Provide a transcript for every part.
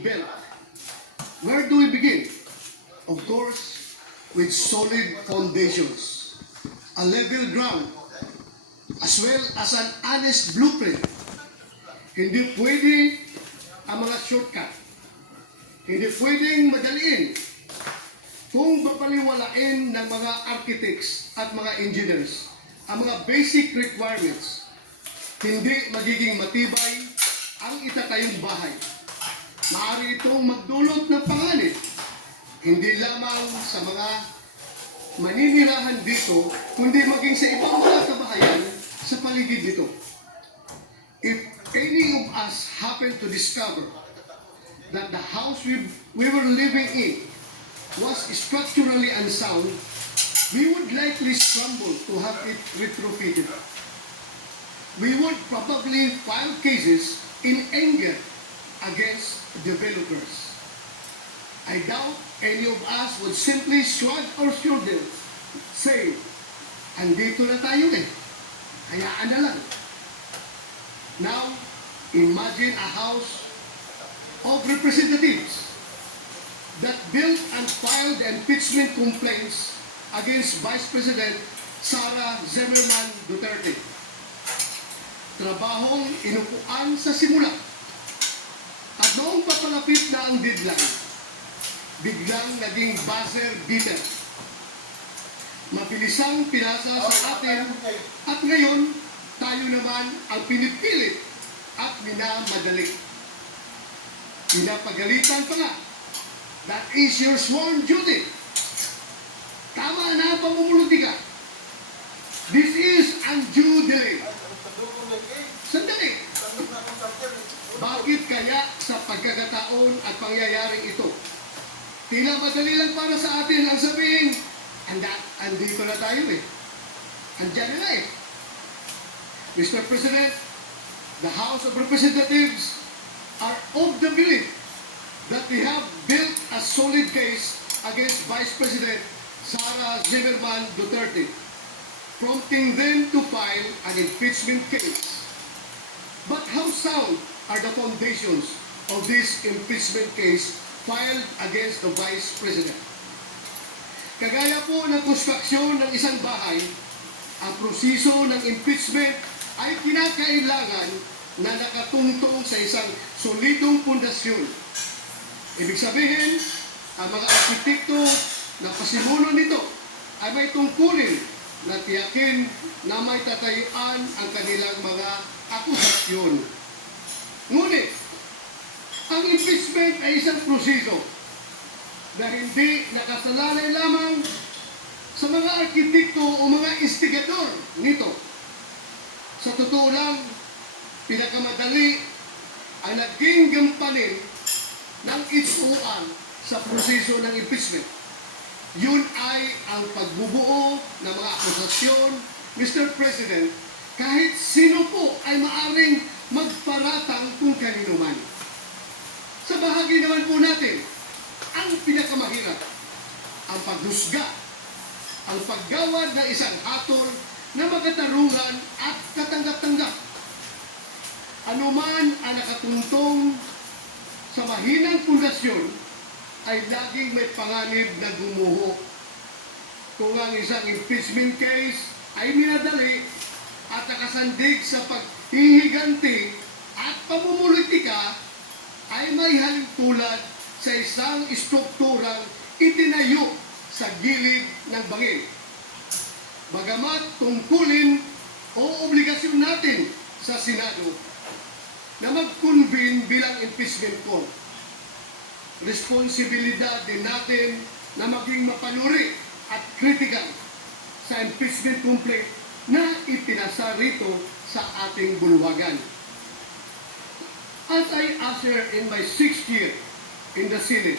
being built. Where do we begin? Of course, with solid foundations, a level ground, as well as an honest blueprint. Hindi pwede ang mga shortcut. Hindi pwedeng madaliin. Kung babaliwalain ng mga architects at mga engineers ang mga basic requirements, hindi magiging matibay ang itatayong bahay. Maaari itong magdulot ng panganib, hindi lamang sa mga maninirahan dito, kundi maging sa ibang mga kabahayan sa paligid nito. If any of us happen to discover that the house we were living in was structurally unsound, we would likely scramble to have it retrofitted. We would probably file cases in anger against developers. I doubt any of us would simply shrug our shoulders, say, andito na tayo eh, hayaan na lang. Now, imagine a house of representatives that built and filed the impeachment complaints against Vice President Sara Zimmerman Duterte. Trabahong inupuan sa simula. At noong papalapit na ang deadline, biglang naging buzzer beater. Mabilisang pinasa sa atin at ngayon tayo naman ang pinipilit at minamadali. Pinapagalitan pa nga. That is your sworn duty. Tama na ang pamumulutika. This is undue delay. Sandali. Bakit kaya sa pagkakataon at pangyayaring ito? Tila madali lang para sa atin ang sabihin, andito na tayo eh. Andiyan na eh. Mr. President, the House of Representatives are of the belief that we have built a solid case against Vice President Sara Zimmerman Duterte, prompting them to file an impeachment case. But how sound are the foundations of this impeachment case filed against the Vice President? Kagaya po ng konstruksyon ng isang bahay, ang proseso ng impeachment ay kinakailangan na nakatungtong sa isang solidong pundasyon. Ibig sabihin, ang mga arkitekto na pasimuno nito ay may tungkulin na tiyakin na may tatayuan ang kanilang mga akusasyon. Ngunit, ang impeachment ay isang proseso na hindi nakasalalay lamang sa mga arkitekto o mga instigador nito. Sa totoo lang, pinakamadali ang naging gampanin ng itsuan sa proseso ng impeachment. Yun ay ang pagbubuo ng mga akusasyon, Mr. President, kahit sino po ay maaring magparatang kung kanino man. Sa bahagi naman po natin, ang pinakamahirap, ang paghusga, ang paggawad ng isang hatol na magkatarungan at katanggap-tanggap. Ano man ang nakatuntong sa mahinang pundasyon ay laging may panganib na gumuho. Kung ang isang impeachment case ay minadali at nakasandig sa paghihiganti at pamumulitika, ay may halintulad sa isang strukturang itinayo sa gilid ng bangin. Bagamat tungkulin o obligasyon natin sa Senado na mag-convene bilang impeachment court, responsibilidad din natin na maging mapanuri at critical sa impeachment complaint na ipinasa rito sa ating bulwagan. As I usher in my 6th year in the Senate,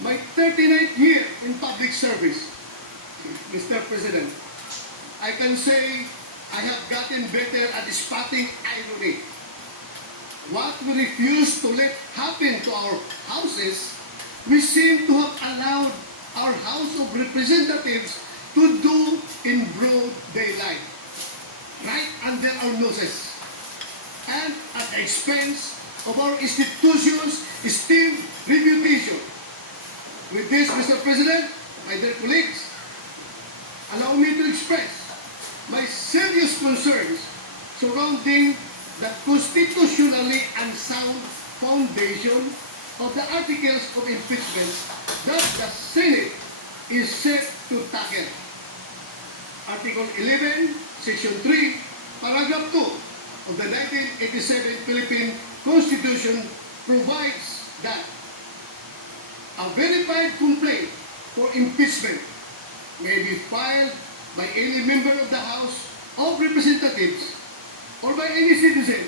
my 39th year in public service, Mr. President, I can say I have gotten better at spotting irony. What we refuse to let happen to our houses, we seem to have allowed our House of Representatives to do in broad daylight, right under our noses, and at the expense of our institutions still With this, Mr. President, my dear colleagues, allow me to express my serious concerns surrounding the constitutionally unsound foundation of the articles of impeachment that the Senate is set to tackle. Article 11, Section 3, Paragraph 2 of the 1987 Philippine Constitution provides that a verified complaint for impeachment may be filed by any member of the House of Representatives or by any citizen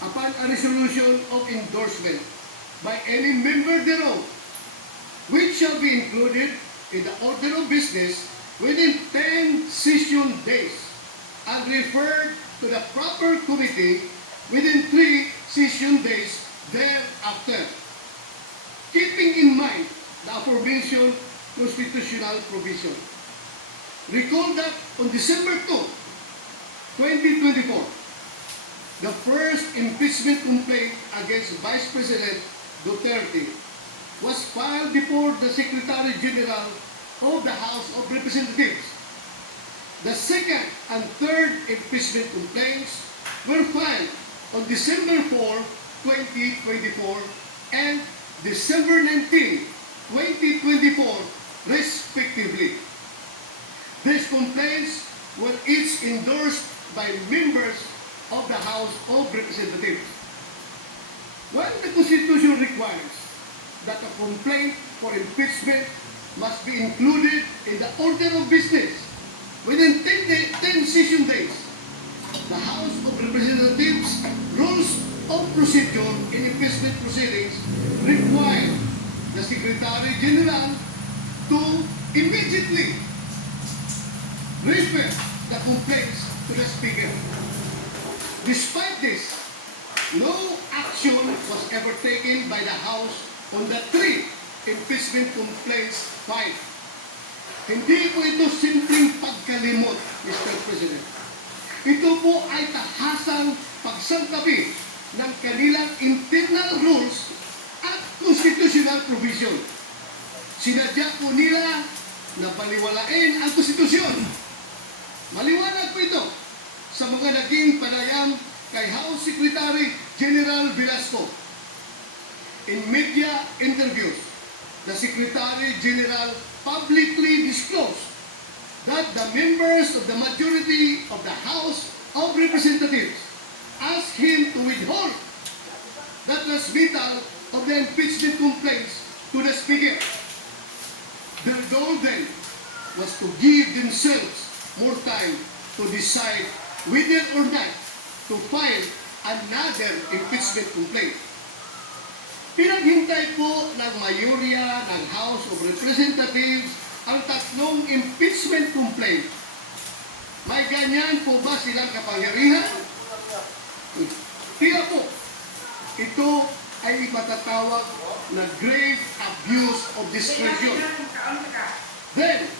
upon a resolution of endorsement by any member thereof, which shall be included in the order of business within 10 session days and referred to the proper committee within 3 session days thereafter, keeping in mind the aforementioned constitutional provision. Recall that on December 2, 2024, the first impeachment complaint against Vice President Duterte was filed before the Secretary General of the House of Representatives. The second and third impeachment complaints were filed on December 4, 2024 and December 19, 2024, respectively. These complaints were each endorsed by members of the House of Representatives. When the Constitution requires that a complaint for impeachment must be included in the order of business within 10 session days, the House of Representatives Rules of Procedure in Impeachment Proceedings require the Secretary General to immediately refer the complaints to the Speaker. Despite this, no action was ever taken by the House on the 3 impeachment complaints filed. Hindi po ito simpleng pagkalimot, Mr. President. Ito po ay tahasang pagsantabi ng kanilang internal rules at constitutional provision. Sinadya po nila na baliwalain ang konstitusyon. Maliwanag po ito sa mga naging panayam kay House Secretary General Velasco. In media interviews, the Secretary General publicly disclosed that the members of the majority of the House of Representatives asked him to withhold the transmittal of the impeachment complaints to the Speaker. Their goal then was to give themselves more time to decide whether or not to file another impeachment complaint. Pinaghintay po ng mayorya ng House of Representatives ang 3 impeachment complaint. May ganyan po ba silang kapangyarihan? Tila po, ito ay ipatatawag na grave abuse of discretion. Then,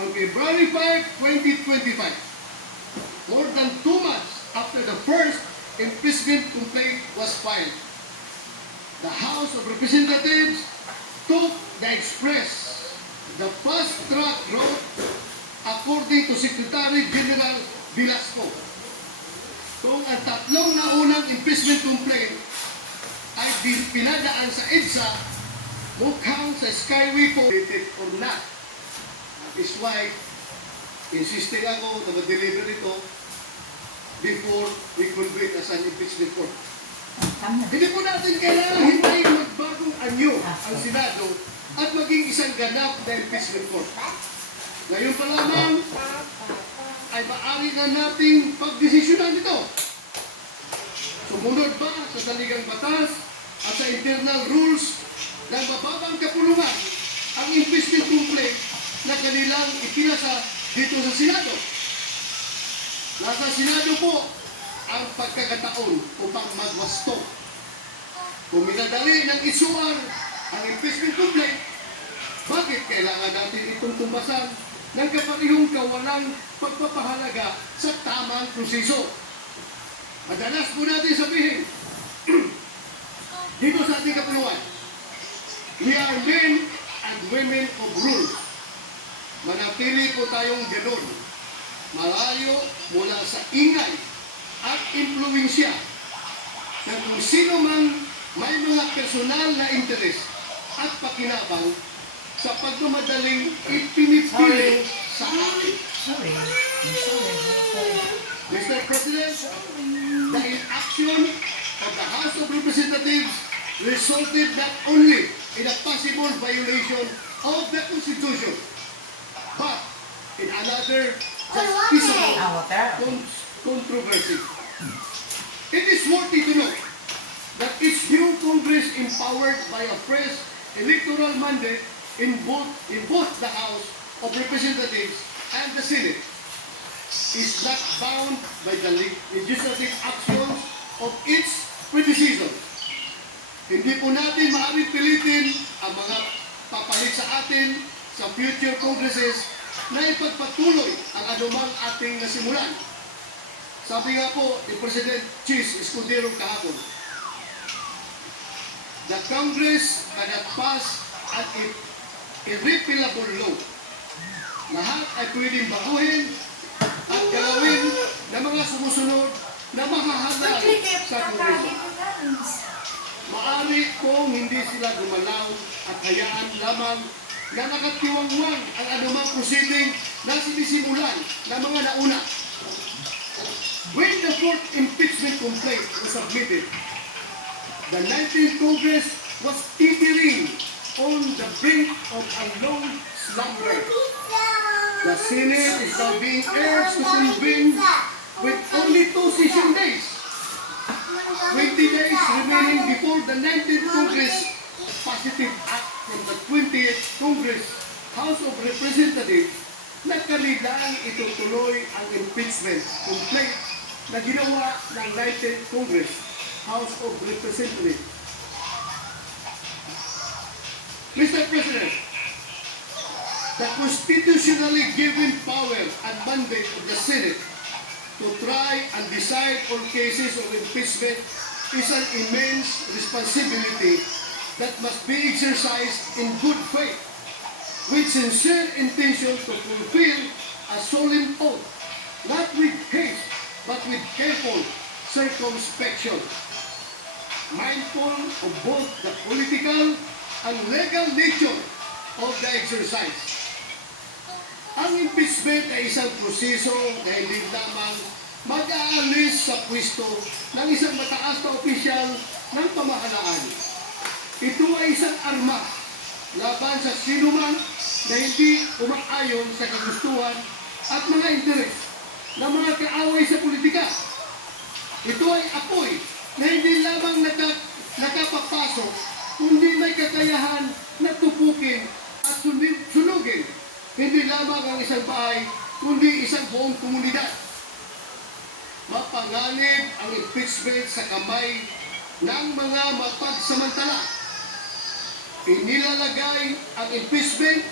on February 5, 2025, more than 2 months after the first impeachment complaint was filed, the House of Representatives took the express, the fast-track route according to Secretary General Velasco. Kung ang 3 naunang impeachment complaint ay pinadaan sa EDSA, mukhang sa Skyway po, or not. That is why, insisting ako na mag-deliver ito before we convene as an impeachment court. Hindi po natin kailangan hintayin magbagong anyo ang Senado at maging isang ganap na impeachment court. Ngayon pa lamang ay maaari na nating pagdesisyonan ito. Sumunod ba sa saligang batas at sa internal rules ng mababang kapulungan ang impeachment complaint na kanilang ipinasa dito sa Senado? Nasa Senado po ang pagkakataon upang magwasto. Kung minadali ng isuar ang impeachment complaint, bakit kailangan natin itong tumbasan ng kaparehong kawalang pagpapahalaga sa tamang proseso? Madalas po natin sabihin, dito sa ating kapuluan, we are men and women of rules. Manatili po tayong ganun, malayo mula sa ingay at impluensya ng kung sino mang may mga personal na interes at pakinabang sa pagmamadaling ipinipili sa atin. Mr. President, the inaction of the House of Representatives resulted not only in a possible violation of the Constitution, but in another justiciable controversy. It is worthy to note that each new Congress empowered by a fresh electoral mandate in both the House of Representatives and the Senate is not bound by the legislative actions of its predecessor. Hindi po natin maaaring pilitin ang mga papalit sa atin sa future Congresses na ipagpatuloy ang anumang ating nasimulan. Sabi nga po ni President Chis Escudero kahapon, the Congress cannot pass an irrepealable law. Lahat ay pwedeng baguhin at galawin ng mga sumusunod na mahahagal sa Kongreso. Maari kung hindi sila gumalaw at hayaan lamang na nakatiwangwang ang anumang proceeding na sinisimulan ng mga nauna. When the fourth impeachment complaint was submitted, the 19th Congress was teetering on the brink of a long slumber. The Senate is now being urged to convene with only 2 session days. 20 days remaining before the 19th Congress positive act from the 20th Congress House of Representatives na kanilang itutuloy ang impeachment complaint na ginawa ng 19th Congress House of Representatives. Mr. President, the constitutionally given power and mandate of the Senate to try and decide on cases of impeachment is an immense responsibility that must be exercised in good faith, with sincere intention to fulfill a solemn oath, not with haste, but with careful circumspection, mindful of both the political and legal nature of the exercise. Ang impeachment ay isang proseso na hindi lamang mag-aalis sa pwesto ng isang mataas na opisyal ng pamahalaan. Ito ay isang arma laban sa sinuman na hindi umaayon sa kagustuhan at mga interes ng mga kaaway sa politika. Ito ay apoy na hindi lamang nakapapasok, kundi may kakayahan na tupukin at sunugin hindi lamang ang isang bahay, kundi isang buong komunidad. Mapanganib ang impeachment sa kamay ng mga mapagsamantala. Inilalagay ang impeachment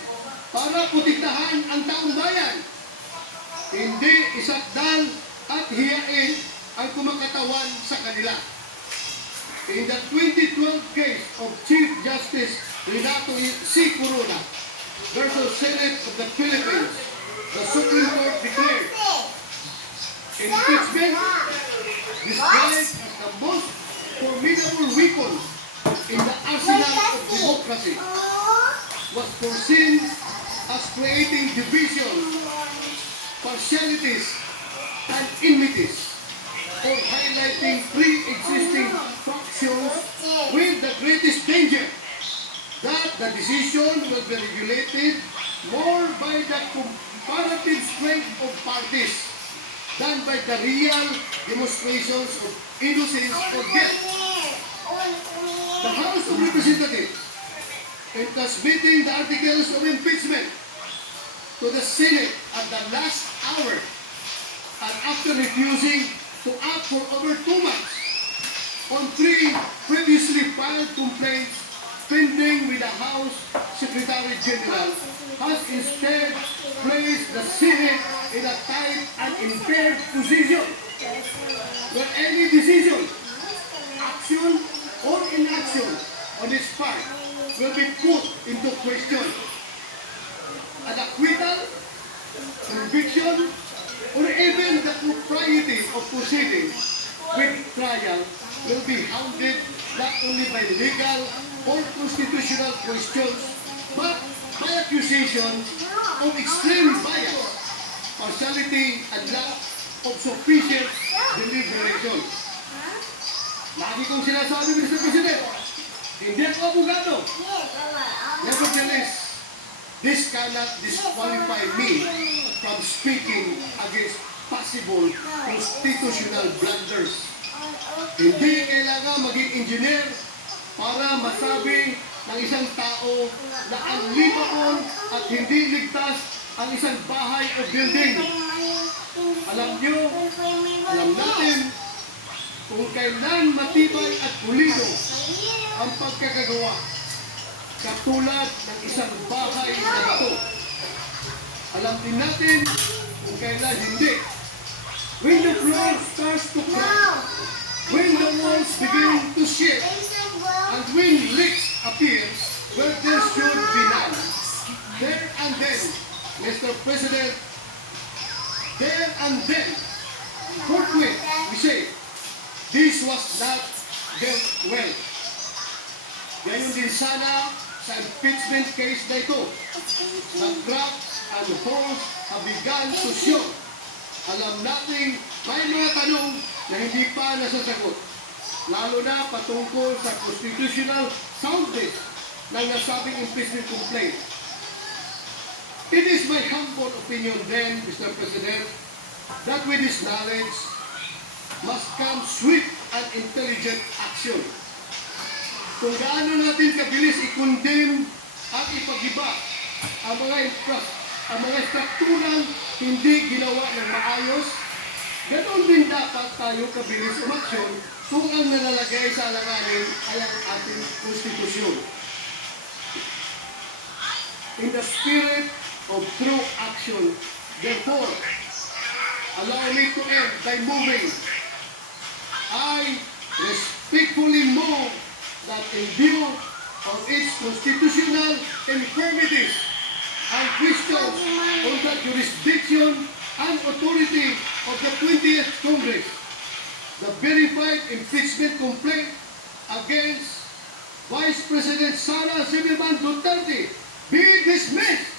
para protektahan ang taong bayan. Hindi isakdal at hiyain ang kumakatawan sa kanila. In the 2012 case of Chief Justice Renato C. Corona versus Senate of the Philippines, the Supreme Court declared impeachment described as the most formidable weapon in the arsenal of democracy was foreseen as creating division, partialities, and enmities, or highlighting pre-existing factions with the greatest danger that the decision will be regulated more by the comparative strength of parties than by the real demonstrations of innocence or guilt. The House of Representatives, in transmitting the articles of impeachment to the Senate at the last hour and after refusing to act for over 2 months on 3 previously filed complaints pending with the House Secretary General, has instead placed the Senate in a tight and impaired position where any decision, action, or inaction on its part will be put into question. An acquittal, conviction, or even the propriety of proceeding with trial will be hounded not only by legal or constitutional questions, but by accusations of extreme bias, partiality, and lack of sufficient deliberation. Lagi kong sinasabi, Mr. President, hindi ako abogado. Nevertheless, this cannot disqualify me from speaking against possible constitutional blunders. Hindi kailangan maging engineer para masabi ng isang tao na ang libaon at hindi ligtas ang isang bahay o building. Alam nyo, alam natin kung kailan matibay at pulido ang pagkakagawa katulad ng isang bahay na bato. Alam din natin kung kailan hindi. When the floor starts to crack, when the walls begin to shift, and when leaks appears where there should be none. There and then, Mr. President, there and then, forthwith, we say, this was not dealt well. Gayon din sana sa impeachment case na ito. The cracks and holes have begun to show. Alam natin may mga tanong na hindi pa nasasagot, lalo na patungkol sa constitutional soundness ng nasabing impeachment complaint. It is my humble opinion then, Mr. President, that with this knowledge must come swift and intelligent action. Kung gaano natin kabilis i-condemn at ipagiba ang mga strukturang hindi ginawa ng maayos, ganoon din dapat tayo kabilis umaksyon kung ang nalalagay sa alanganin ay ang ating konstitusyon. In the spirit of true action, therefore, allow me to end by moving. I respectfully move that in view of its constitutional infirmities and questions on the jurisdiction and authority of the 20th Congress, the verified impeachment complaint against Vice President Sara Zimmerman Duterte be dismissed.